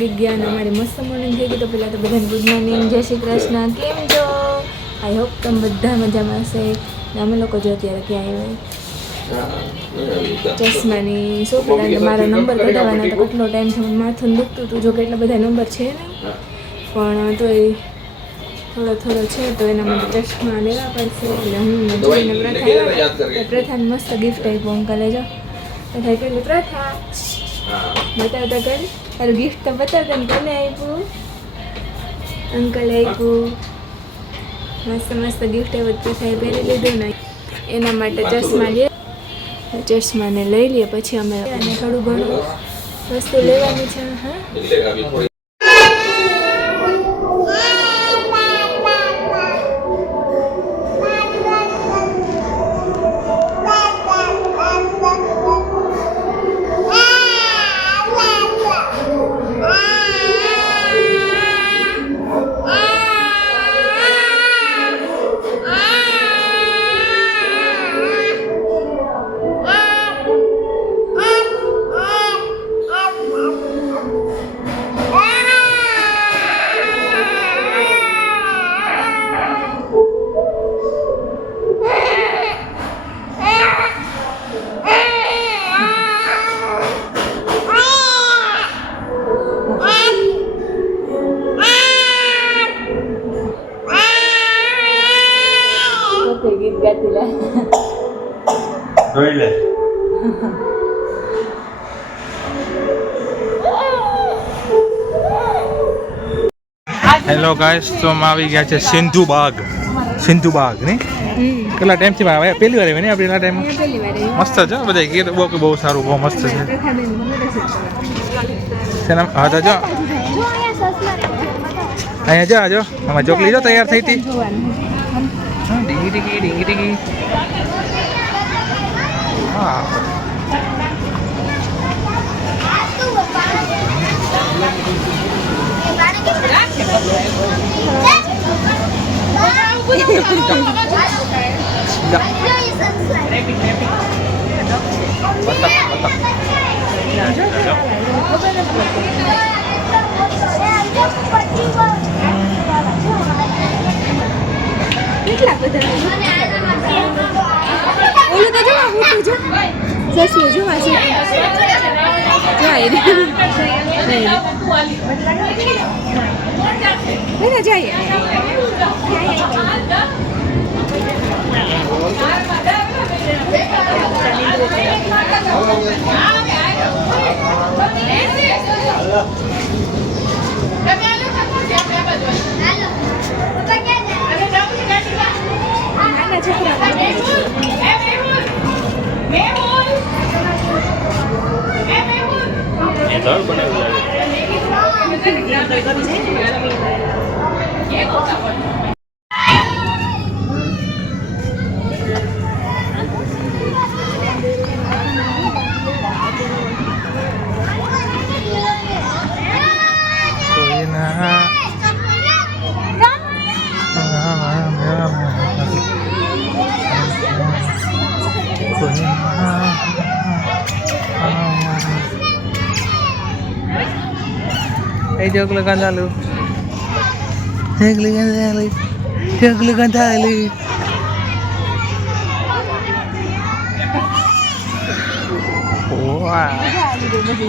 વાગી ગયા અને અમારી મસ્ત મોર્નિંગ થઈ ગઈ. તો પહેલાં તો બધાને ગુડ મોર્નિંગ જય શ્રી કૃષ્ણ. કેમ છો? આઈ હોપ તમે બધા મજામાં હશે. અમે લોકો જો અત્યારે ક્યાં આવ્યા ચશ્માની શું મારો નંબર કઢાવવાનો તો કેટલો ટાઈમ મને માથું દુખતું હતું. જો કેટલા બધા નંબર છે ને. પણ તોય થોડો થોડો છે તો એના માટે ચશ્મા લેવા પડશે. એટલે હું જોઈને પ્રથા પ્રથાને મસ્ત ગિફ્ટ આપ્યું. અંકલે જો. પ્રથા પેલું પ્રથા. બતાવતા કર. તારું ગિફ્ટ તો બતાવતા ને કોને આપ્યું અંકલ આપ્યું મસ્ત મસ્ત ગિફ્ટ આવ્યું પ્રથાએ પહેરી લીધું ને. એના માટે ચશ્મા લે. ચશ્માને લઈ લઈએ પછી અમે અને થોડું ઘણું વસ્તુ લેવાની છે હા. જોઈ લે હેલો ગાઈસ તો અમે આવી ગયા છે સિંધુ બાગ. સિંધુ બાગ હમ કેટલા ટાઈમથી આવ્યા પહેલી વાર આવી ને આપણે એટલા ટાઈમ. મસ્ત છે બધા ગીત બહુ કે બહુ સારું, બહુ મસ્ત છે. હા તો જો અહીંયા જો આજો આમાં ચોકલી જો, તૈયાર થઈ હતી ડીંગી ડીંગી ડીંગી ડીંગી ડીંગી ડીંગી હા કેટલા બધા ઓલું તો જોવા હું તો જો સસલું જોવા છે જાય રે બધા જઈએ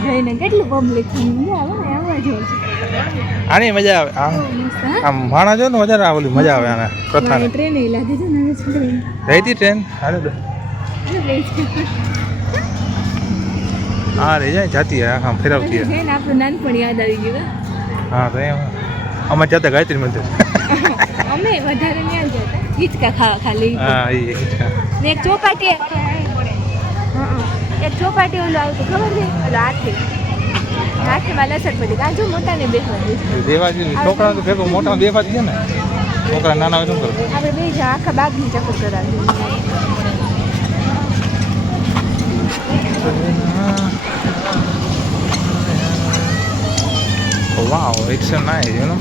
જઈને કેટલું પબ્લિક આવે ને આવા જેવું છે આની મજા આવે. આમ ભાણા જો ને વધારે આવેલી મજા આવે આને કથા ટ્રેન એ લાગી છે ને હવે છોકરી ટ્રેન? હાલે હા રહી જાય જાતી આમ ફેરવતી. આપણું નાનપણ યાદ આવી ગયું હા તો એમ. અમે જતા ગાયત્રી મંદિર. અમે વધારે ત્યાં જતા. હિચકા ખાવા ખાલી. હા એ હિચકા. ને એક ચોપાટી એક ચોપાટી ઓલું આવતું ખબર છે? ઓલું હાથી. હાથેમાં લસણ પડી. કાજુ મોટા ને બેસવાનું દેવાજી છોકરા તો ભેગો મોટા દેવા છે ને. છોકરા નાના હોય શું કરે? આપણે બે જા આખા બાગની ચક્કર કરાવી. Wow, it's so nice, you know.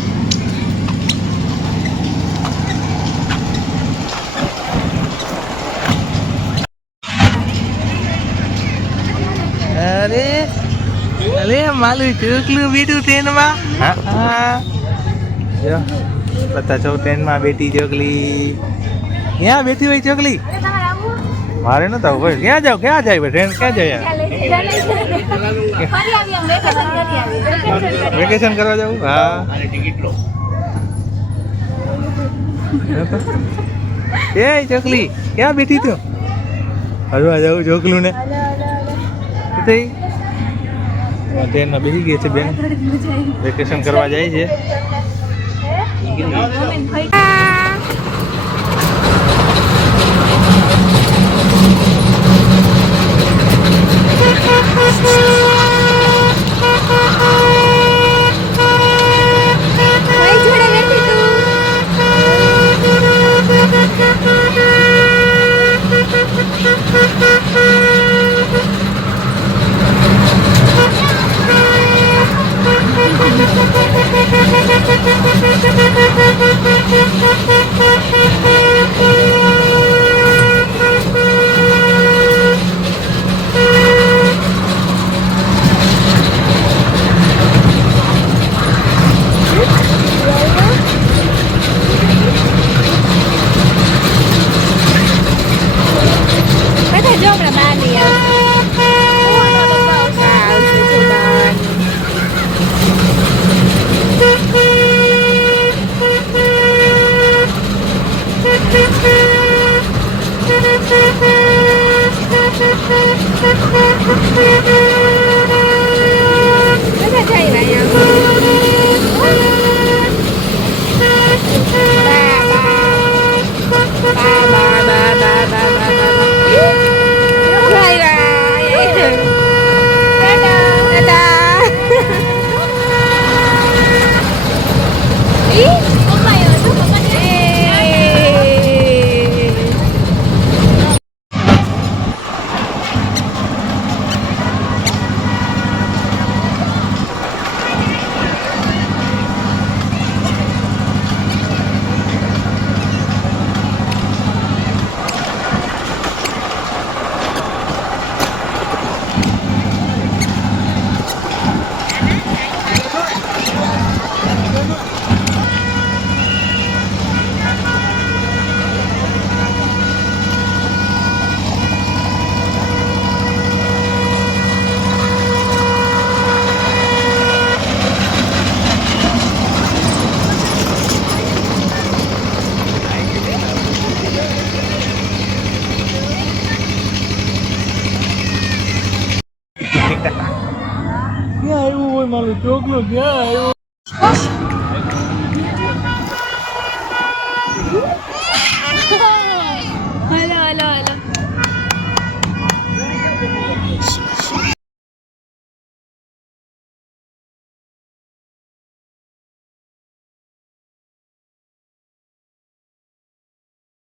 અરે અરે માલું ચકલું બેઠું ટ્રેનમાં હા હા જો બધા છો ટ્રેનમાં બેઠી ચકલી ક્યાં બેઠી હોય ચકલી મારે ન થવું ભાઈ ક્યાં જાવ ક્યાં જાય ભાઈ? ટ્રેન ક્યાં જાય? વેકેશન કરવા જવું હા. એ ચકલી ક્યાં બેઠી તું હરવા જવું ચોકલું ને થઈ ટ્રેનમાં બેસી ગઈ છે બેન. વેકેશન કરવા જાય છે. મારું ચોકલું ક્યાં આવ્યું.